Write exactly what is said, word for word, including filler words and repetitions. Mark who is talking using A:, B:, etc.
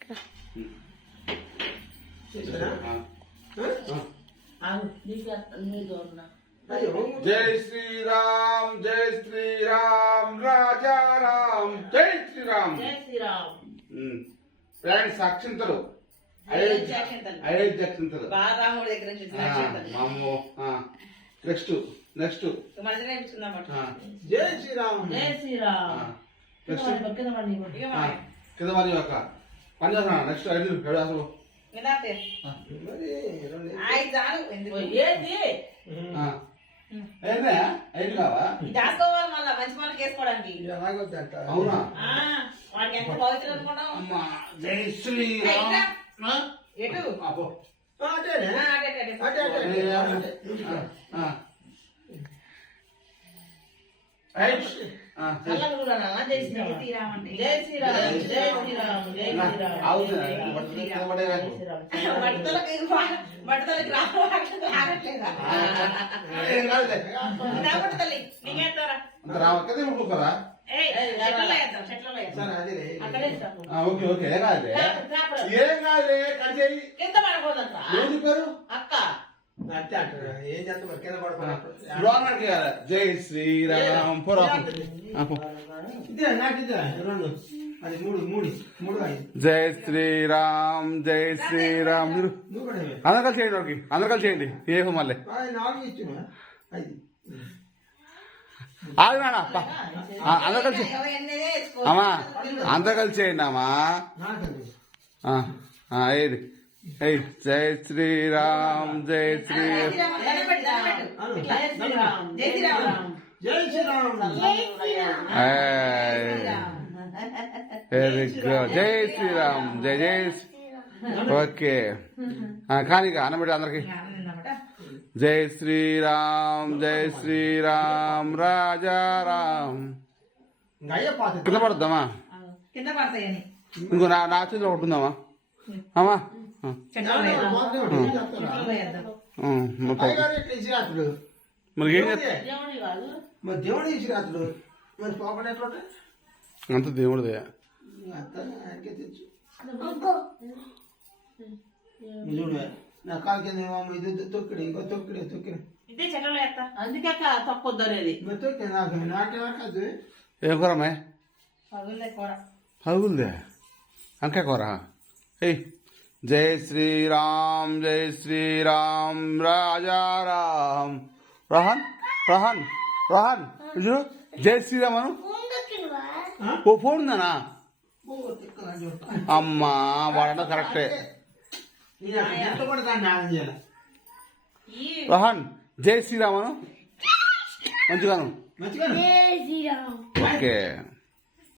A: జై శ్రీరామ్ జై శ్రీరామ్ రాజా రామ్ జై శ్రీరామ్
B: జై శ్రీరామ్.
A: ఫ్రెండ్స్ అక్షింతలు అయోధ్య అక్షింతలు
B: బాలరాముడి దగ్గర నుంచి
A: నెక్స్ట్ నెక్స్ట్
C: జై శ్రీరామ్
B: జై శ్రీరామ్.
A: కింద మరి ఒక పని చేస్తున్నా నెక్స్ట్ ఐదు ఏడు అసలు
B: ఏంది
A: ఐదు కావా
B: దాసుకోవాలి మళ్ళా మంచి మనకి వేసుకోవడానికి.
A: అవునా
B: వాడికి ఎంత భవిష్యత్తు అనుకున్నావు.
A: జై శ్రీరామ్
B: ఎటు జై శ్రీరామ్ అంటే జై శ్రీరామ్ జై శ్రీరామ్ జై శ్రీరామ్. బట్టలకి రావట్లేదా తల్లి నీకేస్తారా
A: ఓకే ఓకే ఏం కాదు ఏం కాదులే కట్ చేయి
B: కింద పడకూడదంట. అక్క
C: ఏం చేస్తాం కింద పడతాడు.
A: జై శ్రీరామ్
C: ఇదే నాకు ఇదే రెండు అది మూడు మూడు మూడు ఐదు.
A: జై శ్రీరామ్ జై శ్రీరామ్ మీరు అందరు కలిసి చేయండి వాడికి అందరు కలిసి చేయండి ఏ మళ్ళీ
C: నాలుగు ఇచ్చిన ఐదు
A: ఆది నాన్న అందరు కలిసి అమ్మా అందరు కలిసి చేయండి అమ్మా ఏది ఏయ్ జై శ్రీరామ్ జై శ్రీరామ్
C: జై శ్రీరామ్
A: వెరీ గుడ్ జై శ్రీరామ్ జై జై ఓకే కానీ అన్నబెట్టి అందరికి జై శ్రీరామ్ జై శ్రీరామ్ రాజా రామ్ కింద పడుద్దామా
B: కింద పడతాయని
A: ఇంకో నా నా చేతిలో ఉంటుందమ్మా అమ్మా మరి ఏం
C: మరి దేవుడు ఇచ్చి రాత్రుడు మరి పోకుండా ఎట్లా
A: అంత దేవుడిదే
C: తెచ్చు చూడు నా కాలు కింద ఇది తొక్కిడి ఇంకో తొక్కిడి తొక్కిడి
B: ఇదే చెట్లలో ఎత్తా అందుకే తక్కువ అనేది
C: తొక్కి నాకు నాకేమో కాదు
A: ఏం కూరమ్మాయి
B: పగులే కూర
A: పగులుదే అంకాయ కూర ఏయ్ జై శ్రీరామ్ జై శ్రీరామ్ రాజా రామ్ రోహన్ రోహన్ రోహన్ చూడు జై శ్రీరామ్ అను ఓ ఫోన్ ఉందనా అమ్మా వాడంట కరెక్టే రోహన్ జై శ్రీరామ్ అను మంచిగాను
C: మంచిగా
A: ఓకే